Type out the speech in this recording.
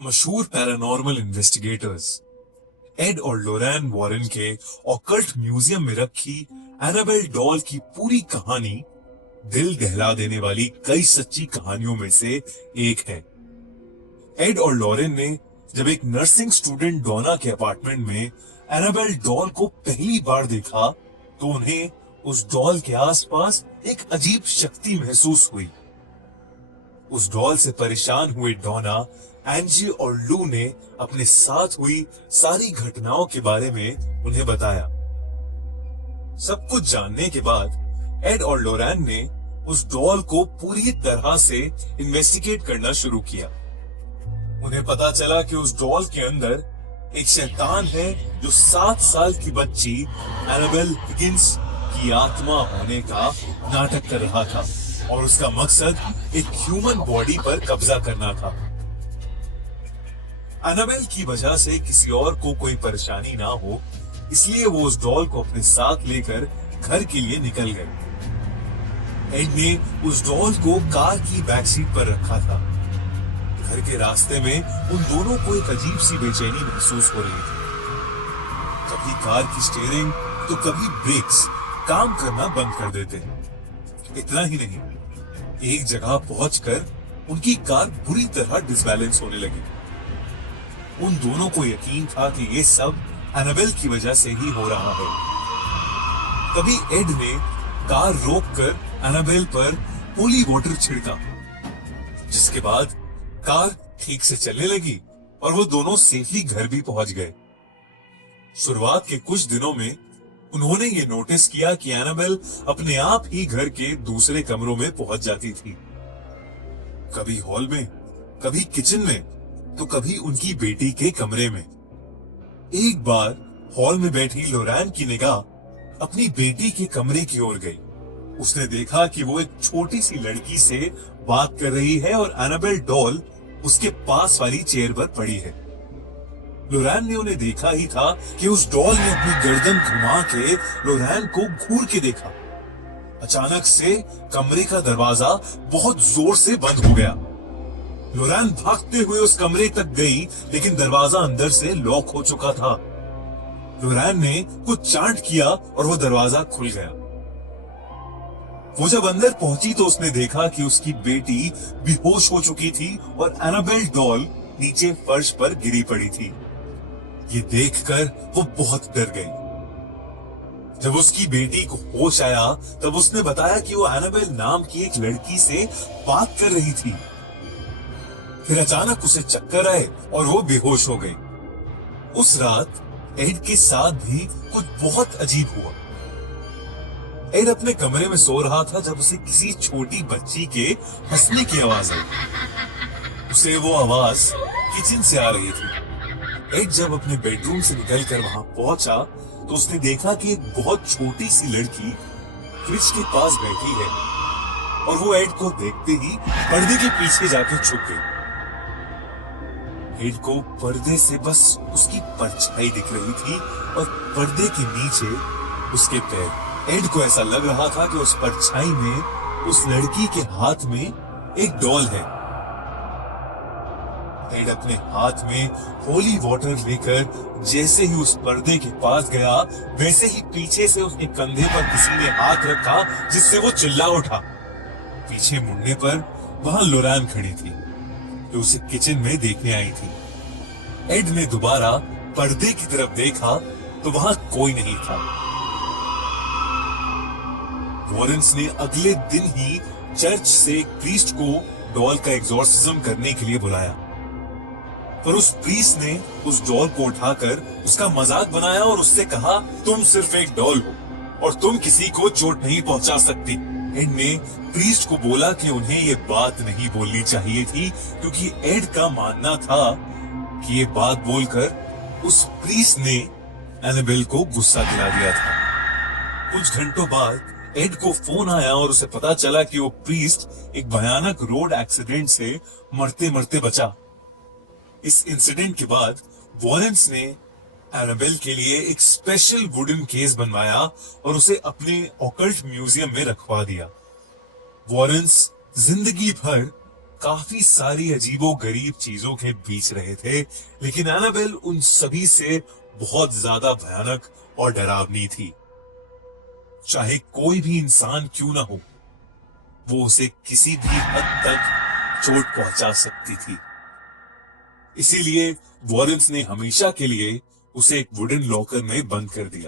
मशहूर paranormal investigators add और Lorraine Warren के ऑकल्ट म्यूजियम में रखी एनाबेल डॉल की पूरी कहानी दिल दहला देने वाली कई सच्ची कहानियों में से एक है। एड और लॉरेन ने जब एक नर्सिंग स्टूडेंट डोना के अपार्टमेंट में एनाबेल डॉल को पहली बार देखा तो उन्हें उस डॉल के आसपास एक अजीब शक्ति महसूस हुई। उस डॉल से परेशान हुए डोना, एंजी और लू ने अपने साथ हुई सारी घटनाओं के बारे में उन्हें बताया। सब कुछ जानने के बाद एड और लोरेन ने उस डॉल को पूरी तरह से इन्वेस्टिगेट करना शुरू किया। उन्हें पता चला कि उस डॉल के अंदर एक शैतान है जो 7 साल की बच्ची एनाबेल हिगिंस की आत्मा होने का नाटक कर रहा था और उसका मकसद एक ह्यूमन बॉडी पर कब्जा करना था। एनाबेल की वजह से किसी और को कोई परेशानी ना हो, इसलिए वो उस डॉल को अपने साथ लेकर घर के लिए निकल गए। एड ने उस डॉल को कार की बैक सीट पर रखा था। घर के रास्ते में उन दोनों को एक अजीब सी बेचैनी महसूस हो रही थी। कभी कार की स्टीयरिंग तो कभी ब्रेक्स काम करना बंद कर देते। इतना ही नहीं, एक जगह पहुंचकर उनकी कार बुरी तरह डिसबैलेंस होने लगी। उन दोनों को यकीन था कि ये सब एनाबेल की वजह से ही हो रहा है। तभी एड ने कार रोककर एनाबेल पर होली वाटर छिड़का, जिसके बाद कार ठीक से चलने लगी और वो दोनों सेफली घर भी पहुंच गए। शुरुआत के कुछ दिनों में उन्होंने ये नोटिस किया कि एनाबेल अपने आप ही घर के दूसरे कमरों में पहुंच जाती थी, कभी हॉल में, कभी किचन में, तो कभी उनकी बेटी के कमरे में। एक बार हॉल में बैठी लोरेन की निगाह अपनी बेटी के कमरे की ओर गई। उसने देखा कि वो एक छोटी सी लड़की से बात कर रही है और एनाबेल डॉल उसके पास वाली चेयर पर पड़ी है। लोरेन ने उन्हें देखा ही था कि उस डॉल ने अपनी गर्दन घुमा के लोरेन को घूर के देखा। अचानक से कमरे का दरवाजा बहुत जोर से बंद हो गया। लोरेन भागते हुए उस कमरे तक गई, लेकिन दरवाजा अंदर से लॉक हो चुका था। लोरेन ने कुछ चांट किया और वो दरवाजा खुल गया। वो जब अंदर पहुंची तो उसने देखा कि उसकी बेटी बेहोश हो चुकी थी और एनाबेल डॉल नीचे फर्श पर गिरी पड़ी थी। ये देखकर वो बहुत डर गई। जब उसकी बेटी को होश आया तब उसने बताया कि वो एनाबेल नाम की एक लड़की से बात कर रही थी। फिर अचानक उसे चक्कर आए और वो बेहोश हो गई। उस रात एड के साथ भी कुछ बहुत अजीब हुआ। एड अपने कमरे में सो रहा था जब उसे किसी छोटी बच्ची के हंसने की आवाज आई। उसे वो आवाज किचन से आ रही थी। एड जब अपने बेडरूम से निकलकर वहां पहुंचा तो उसने देखा कि एक बहुत छोटी सी लड़की फ्रिज के पास बैठी है और वो एड को देखते ही पर्दे के पीछे जाकर छुप गई। एड को पर्दे से बस उसकी परछाई दिख रही थी और पर्दे के नीचे उसके पैर। एड को ऐसा लग रहा था कि उस परछाई में उस लड़की के हाथ में एक डॉल है। एड अपने हाथ में होली वाटर लेकर जैसे ही उस पर्दे के पास गया, वैसे ही पीछे से उसके कंधे पर किसी ने हाथ रखा, जिससे वो चिल्ला उठा। पीछे मुड़ने पर वहां लोरेन खड़ी थी जो उसे किचन में देखने आई थी। एड ने दोबारा पर्दे की तरफ देखा तो वहां कोई नहीं था। वॉरेन्स ने अगले दिन ही चर्च से एक प्रीस्ट को डॉल का एग्जॉर्सिज्म करने के लिए बुलाया, पर उस प्रीस्ट ने उस डॉल को उठाकर उसका मजाक बनाया और उससे कहा, तुम सिर्फ एक डॉल हो और तुम किसी को चोट नहीं पहुंचा सकती। एड ने प्रीस्ट को बोला कि उन्हें ये बात नहीं बोलनी चाहिए थी, क्योंकि एड का मानना था कि ये बात बोलकर उस प्रीस्ट ने एनाबेल को गुस्सा दिला दिया था। कुछ घंटों बाद एड को फोन आया और उसे पता चला कि वो प्रीस्ट एक भयानक रोड एक्सीडेंट से मरते मरते बचा। इस इंसिडेंट के बाद वॉरेन्स ने एनाबेल के लिए एक स्पेशल वुडन केस बनवाया और उसे अपने ऑकल्ट म्यूजियम में रखवा दिया। वॉरेन्स जिंदगी भर काफी सारी अजीबो गरीब चीजों के बीच रहे थे, लेकिन एनाबेल उन सभी से बहुत ज्यादा भयानक और डरावनी थी। चाहे कोई भी इंसान क्यों ना हो, वो उसे किसी भी हद तक चोट पहुंचा सकती थी। इसीलिए वॉरेंस ने हमेशा के लिए उसे एक वुडन लॉकर में बंद कर दिया।